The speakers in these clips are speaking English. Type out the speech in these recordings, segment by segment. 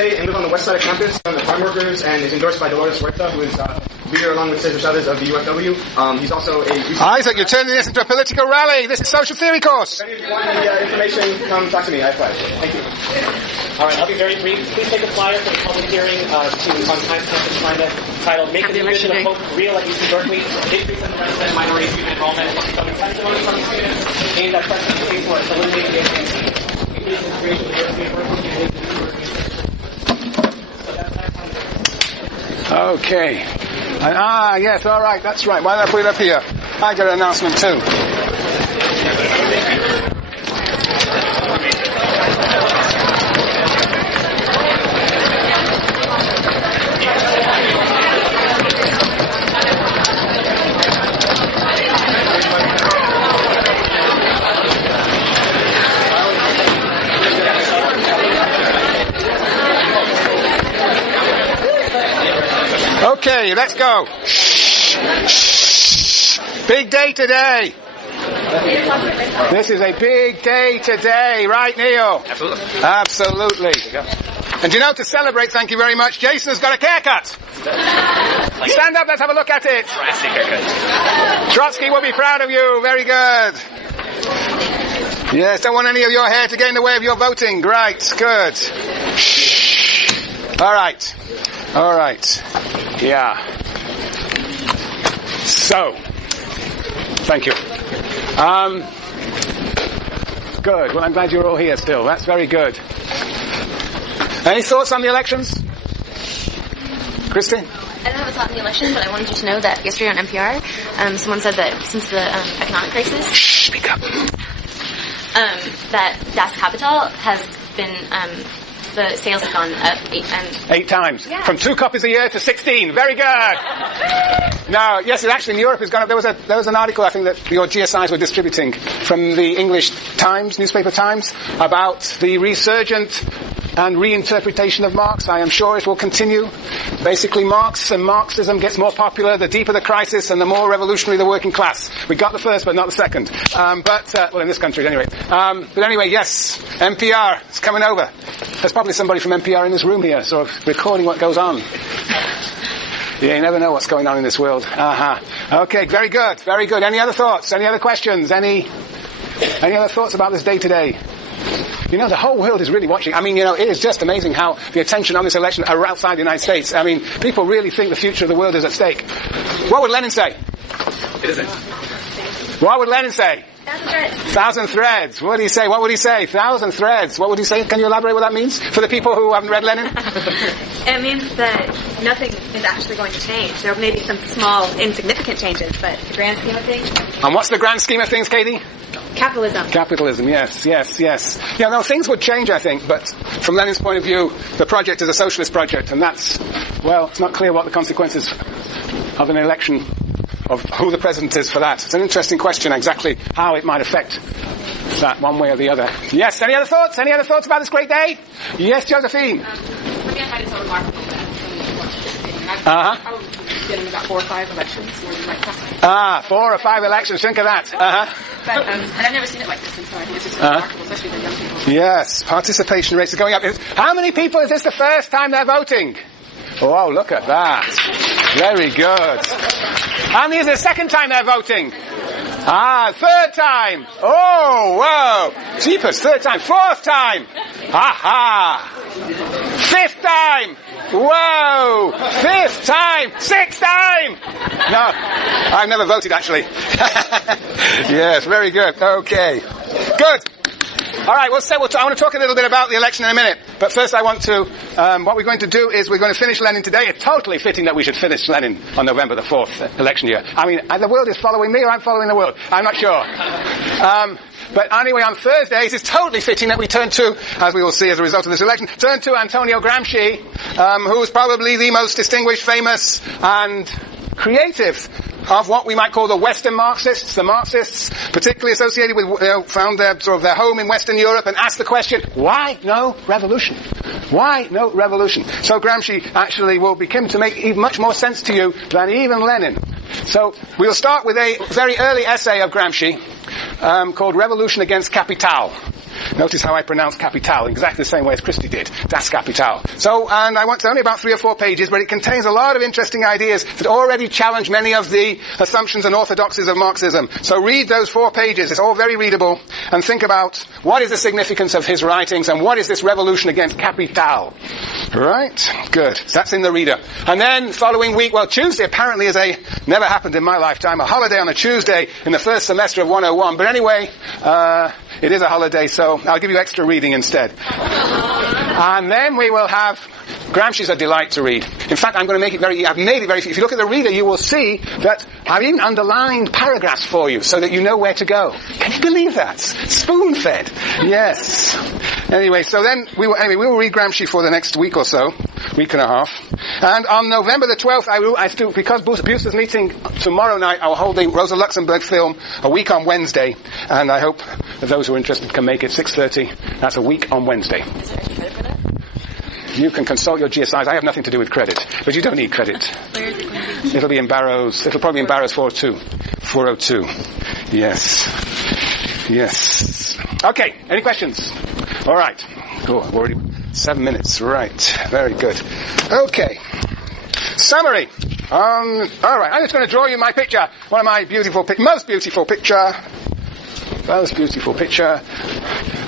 today and live on the west side of campus on the farm workers, and is endorsed by Dolores Huerta, who is leader along with Cesar Chavez of the UFW. He's also a... Isaac, you're turning this into a political rally. This is social theory course. If any of you want any information, come talk to me. I have flyers. Thank you. All right, I'll be very brief. Please take a flyer for the public hearing on Times Campus Climate titled "Make the Mission of Hope Real at UC Berkeley: Increase in the and minority student enrollment." Some testimony from the students aimed at pressing the case for eliminating the increase in integration of the University of Berkeley. Okay. Yes, all right, that's right. Why did I put it up here? I got an announcement too. Okay, let's go. Big day today. This is a big day today, right, Neil? Absolutely. Absolutely. And you know, to celebrate, thank you very much, Jason has got a haircut. Stand up, let's have a look at it. Drastic haircut. Trotsky will be proud of you. Very good. Yes, don't want any of your hair to get in the way of your voting. Right, good. All right. Yeah. So, thank you. Good. Well, I'm glad you're all here still. That's very good. Any thoughts on the elections? Christy? I don't have a thought on the election, but I wanted you to know that yesterday on NPR, someone said that since the economic crisis... Speak up. That Das Kapital has been... the sales have gone up 8 times. 8 times. Yeah. From 2 copies a year to 16. Very good. No, yes, it actually in Europe has gone up. There was an article, I think, that your GSIs were distributing from the English Times, newspaper Times, about the resurgent and reinterpretation of Marx. I am sure it will continue. Basically, Marx and Marxism gets more popular the deeper the crisis and the more revolutionary the working class. We got the first, but not the second. Well, in this country, anyway. But anyway, yes, NPR is coming over. There's probably somebody from NPR in this room here, sort of recording what goes on. Yeah, you never know what's going on in this world. Okay, very good, very good. Any other thoughts? Any other questions? Any other thoughts about this day today? You know, the whole world is really watching. I mean, you know, it is just amazing how the attention on this election are outside the United States. I mean, people really think the future of the world is at stake. What would Lenin say? It isn't. What would Lenin say? 1,000 threads. 1,000 threads. What would he say? 1,000 threads. What would he say? Can you elaborate what that means for the people who haven't read Lenin? It means that nothing is actually going to change. There may be some small, insignificant changes, but the grand scheme of things... And what's the grand scheme of things, Katie? Capitalism. Capitalism, yes. Yeah, no, things would change, I think, but from Lenin's point of view, the project is a socialist project, and that's, well, it's not clear what the consequences of an election, of who the president is for that. It's an interesting question, exactly how it might affect that one way or the other. Yes, any other thoughts? Any other thoughts about this great day? Yes, Josephine? For me, I find it so remarkable that Uh-huh. getting about 4 or 5 elections more than my classmates. 4 or 5 elections, think of that. But, and I've never seen it like this, and so I think it's just remarkable, especially the young people. Yes, participation rates are going up. How many people is this the first time they're voting? Oh, look at that. Very good. And this is the second time they're voting. Third time. Oh, whoa. Jeepers, third time. Fourth time. Fifth time. Whoa. Fifth time. Sixth time. No, I've never voted, actually. Yes, very good. Okay. Good. All right, I want to talk a little bit about the election in a minute. But first I want to, what we're going to do is we're going to finish Lenin today. It's totally fitting that we should finish Lenin on November the 4th election year. I mean, the world is following me or I'm following the world. I'm not sure. But anyway, on Thursdays, it's totally fitting that we turn to, as we will see as a result of this election, turn to Antonio Gramsci, who's probably the most distinguished, famous, and creative of what we might call the Western Marxists. The Marxists, particularly associated with, found their home in Western Europe and asked the question, why no revolution? Why no revolution? So Gramsci actually will begin to make even much more sense to you than even Lenin. So we'll start with a very early essay of Gramsci called Revolution Against Capital. Notice how I pronounce capital, exactly the same way as Christy did. Das Kapital. So, and I want only about 3 or 4 pages, but it contains a lot of interesting ideas that already challenge many of the assumptions and orthodoxies of Marxism. So read those 4 pages. It's all very readable. And think about what is the significance of his writings and what is this revolution against capital. Right? Good. So that's in the reader. And then following week, well, Tuesday apparently is never happened in my lifetime, a holiday on a Tuesday in the first semester of 101. But anyway, it is a holiday, so I'll give you extra reading instead. And then we will have Gramsci's a delight to read. In fact, I've made it very, if you look at the reader, you will see that I've even underlined paragraphs for you so that you know where to go. Can you believe that? Spoon-fed. Yes. Anyway, so then we will read Gramsci for the next week or so, week and a half. And on November the 12th, because Buse is meeting tomorrow night, I will hold the Rosa Luxemburg film a week on Wednesday. And I hope that those who are interested can make it 6:30. That's a week on Wednesday. Is there any credit for that? You can consult your GSIs. I have nothing to do with credit, but you don't need credit. Where is it going to be? It'll be in Barrows. It'll probably be in Barrows 402. Yes. Yes. Okay. Any questions? All right. Cool. I've already 7 minutes. Right. Very good. Okay. Summary. All right. I'm just going to draw you my picture. One of my most beautiful picture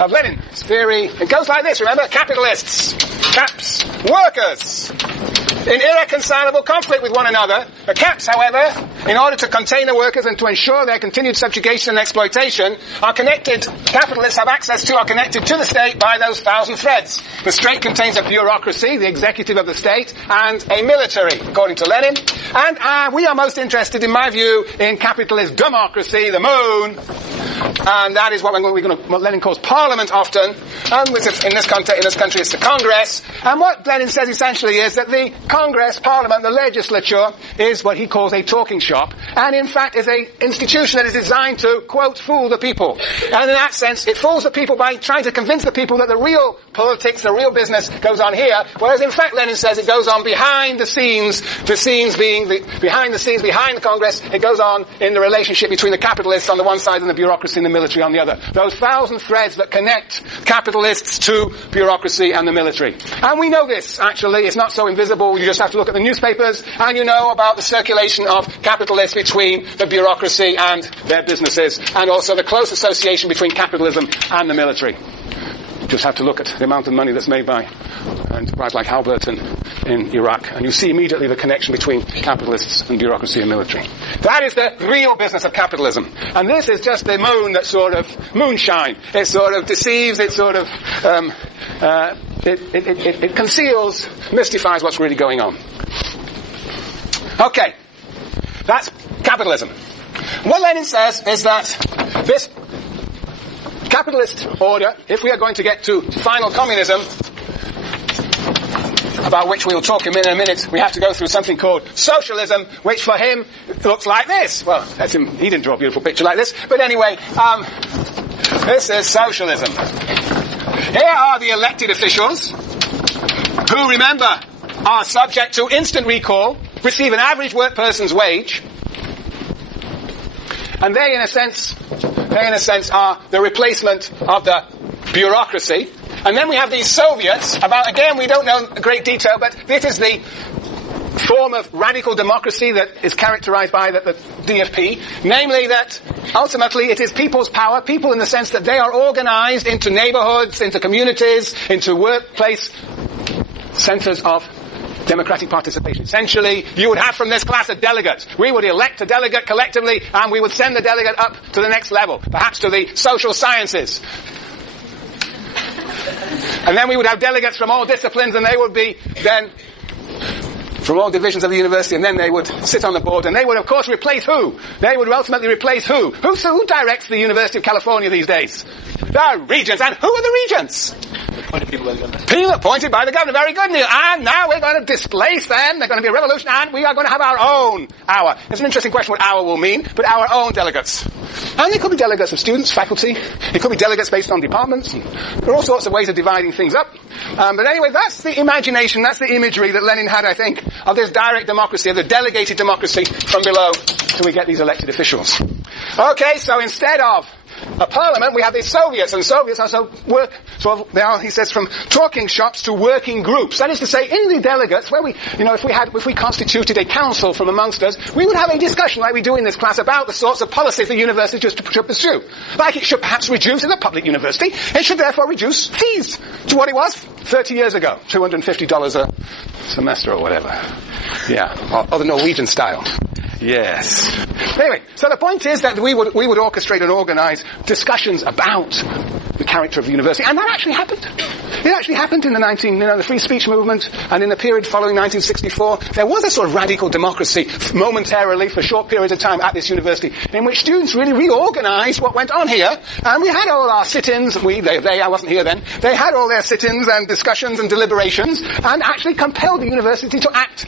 of Lenin's theory. It goes like this, remember? Capitalists, caps, workers, in irreconcilable conflict with one another. The caps, however, in order to contain the workers and to ensure their continued subjugation and exploitation, capitalists are connected to the state by those 1,000 threads. The state contains a bureaucracy, the executive of the state, and a military, according to Lenin. And we are most interested, in my view, in capitalist democracy, the moon. And that is what Lenin calls parliament often, and in this country it's the Congress. And what Lenin says essentially is that the Congress, Parliament, the legislature is what he calls a talking shop, and in fact is an institution that is designed to, quote, fool the people. And in that sense, it fools the people by trying to convince the people that the real politics, the real business goes on here, whereas in fact Lenin says it goes on behind the scenes being behind the Congress, it goes on in the relationship between the capitalists on the one side and the bureaucracy and the military on the other. Those 1,000 threads that connect capitalists to bureaucracy and the military. And we know this, actually. It's not so invisible. You just have to look at the newspapers and you know about the circulation of capitalists between the bureaucracy and their businesses, and also the close association between capitalism and the military. You just have to look at the amount of money that's made by an enterprise like Halliburton in Iraq, and you see immediately the connection between capitalists and bureaucracy and military. That is the real business of capitalism. And this is just the moon that sort of moonshine. It sort of deceives, it sort of it conceals, mystifies what's really going on. Okay. That's capitalism. What Lenin says is that this capitalist order, if we are going to get to final communism, about which we will talk in a minute, we have to go through something called socialism, which for him looks like this. Well, that's him. He didn't draw a beautiful picture like this. But anyway, this is socialism. Here are the elected officials who, remember, are subject to instant recall, receive an average work person's wage, and they, in a sense, are the replacement of the bureaucracy. And then we have these Soviets, again, we don't know great detail, but this is the form of radical democracy that is characterized by the DFP, namely that ultimately it is people's power, people in the sense that they are organized into neighborhoods, into communities, into workplace centers of democratic participation. Essentially, you would have from this class a delegate. We would elect a delegate collectively, and we would send the delegate up to the next level, perhaps to the social sciences. And then we would have delegates from all disciplines, and they would be then from all divisions of the university, and then they would sit on the board, and they would, of course, replace who? They would ultimately replace who? Who directs the University of California these days? The regents. And who are the regents? People appointed by the governor. Very good, Neil. And now we're going to displace them. They're going to be a revolution, and we are going to have our own hour. It's an interesting question what hour will mean, but our own delegates. And they could be delegates of students, faculty. It could be delegates based on departments. There are all sorts of ways of dividing things up. But anyway, that's the imagination, that's the imagery that Lenin had, I think, of this direct democracy, of the delegated democracy from below till we get these elected officials. Okay, so instead of a parliament, we have these Soviets, and Soviets are he says, from talking shops to working groups. That is to say, in the delegates, where we, if we constituted a council from amongst us, we would have a discussion like we do in this class about the sorts of policies the university should pursue. Like it should perhaps reduce, in a public university, it should therefore reduce fees to what it was 30 years ago, $250 a semester or whatever. Yeah, or the Norwegian style. Yes. Anyway, so the point is that we would orchestrate and organize discussions about the character of the university, and that actually happened. It actually happened in the free speech movement, and in the period following 1964, there was a sort of radical democracy momentarily for short periods of time at this university, in which students really reorganized what went on here, and we had all our sit-ins. I wasn't here then. They had all their sit-ins and discussions and deliberations, and actually compelled the university to act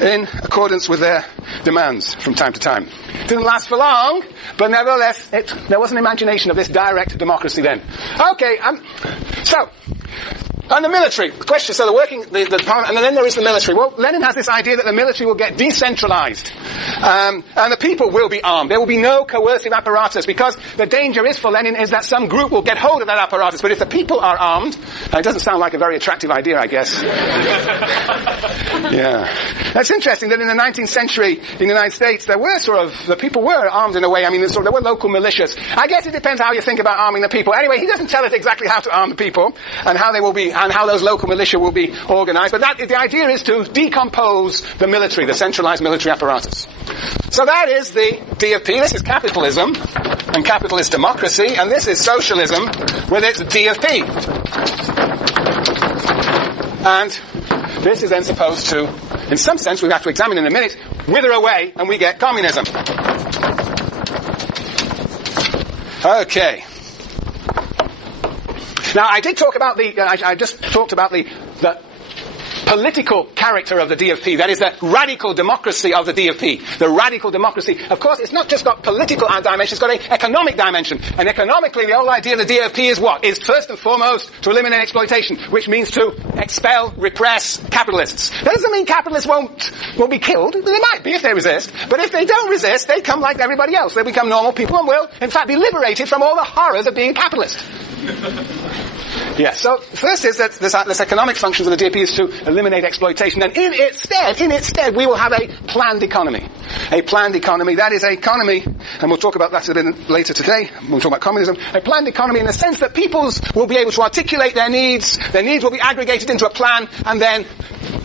in accordance with their demands from time to time. It didn't last for long, but nevertheless, there was an imagination of this direct democracy then. Okay, and the military, the question, so the parliament, and then there is the military. Well, Lenin has this idea that the military will get decentralized, and the people will be armed. There will be no coercive apparatus, because the danger is for Lenin is that some group will get hold of that apparatus, but if the people are armed, it doesn't sound like a very attractive idea, I guess. Yeah. That's interesting that in the 19th century in the United States, the people were armed in a way. I mean, there were local militias. I guess it depends how you think about arming the people. Anyway, he doesn't tell us exactly how to arm the people, and how they will be, and how those local militia will be organized. But the idea is to decompose the military, the centralized military apparatus. So that is the DFP. This is capitalism and capitalist democracy, and this is socialism with its DFP. And this is then supposed to, in some sense, we have to examine in a minute, wither away, and we get communism. Okay. Now, I did talk about I just talked about the political character of the DFP. That is the radical democracy of the DFP. The radical democracy. Of course, it's not just got political dimension, it's got an economic dimension. And economically, the whole idea of the DFP is what? Is first and foremost to eliminate exploitation, which means to expel, repress capitalists. That doesn't mean capitalists won't be killed. They might be if they resist. But if they don't resist, they come like everybody else. They become normal people and will, in fact, be liberated from all the horrors of being a capitalist. Yeah, so first is that this economic functions of the DFP is to eliminate exploitation, and in its stead, we will have a planned economy. A planned economy, that is an economy, and we'll talk about that a bit later today, we'll talk about communism, a planned economy in the sense that peoples will be able to articulate their needs will be aggregated into a plan, and then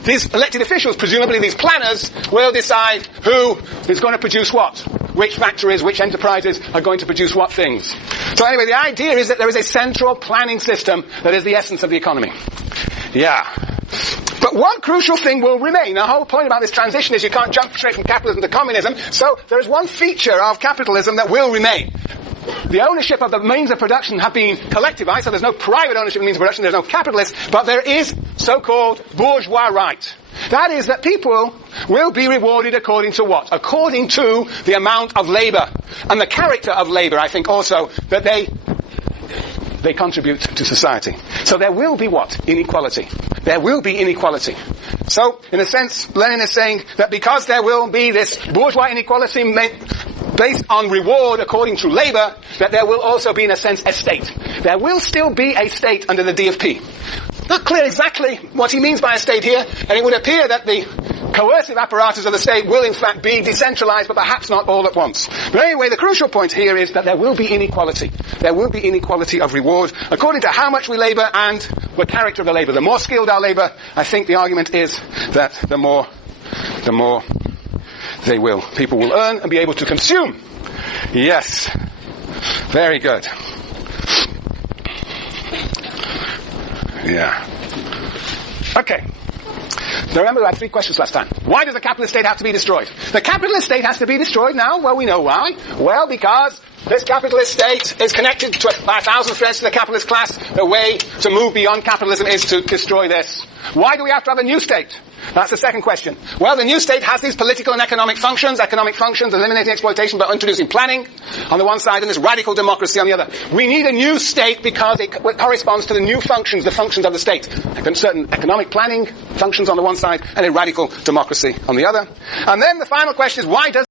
these elected officials, presumably these planners, will decide who is going to produce what. Which factories, which enterprises are going to produce what things. So anyway, the idea is that there is a central planning system that is the essence of the economy. Yeah. But one crucial thing will remain. The whole point about this transition is you can't jump straight from capitalism to communism. So there is one feature of capitalism that will remain. The ownership of the means of production have been collectivized, so there's no private ownership of means of production, there's no capitalists, but there is so-called bourgeois right. That is that people will be rewarded according to what? According to the amount of labor. And the character of labor, I think also, that they contribute to society. So there will be what? Inequality. There will be inequality. So, in a sense, Lenin is saying that because there will be this bourgeois inequality based on reward according to labor, that there will also be, in a sense, a state. There will still be a state under the DFP. Not clear exactly what he means by a state here, and it would appear that the coercive apparatus of the state will in fact be decentralized, but perhaps not all at once. But anyway, the crucial point here is that there will be inequality. There will be inequality of reward according to how much we labor and the character of the labor. The more skilled our labor, I think the argument is that the more people will earn and be able to consume. Yes. Very good. Yeah. Okay. Now remember, we had 3 questions last time. Why does the capitalist state have to be destroyed? The capitalist state has to be destroyed now. Well, we know why. Well, because this capitalist state is connected to 1,000 threads to the capitalist class. The way to move beyond capitalism is to destroy this. Why do we have to have a new state? That's the second question. Well, the new state has these political and economic functions, eliminating exploitation, but introducing planning on the one side and this radical democracy on the other. We need a new state because it corresponds to the new functions, the functions of the state. Certain economic planning functions on the one side and a radical democracy on the other. And then the final question is, why does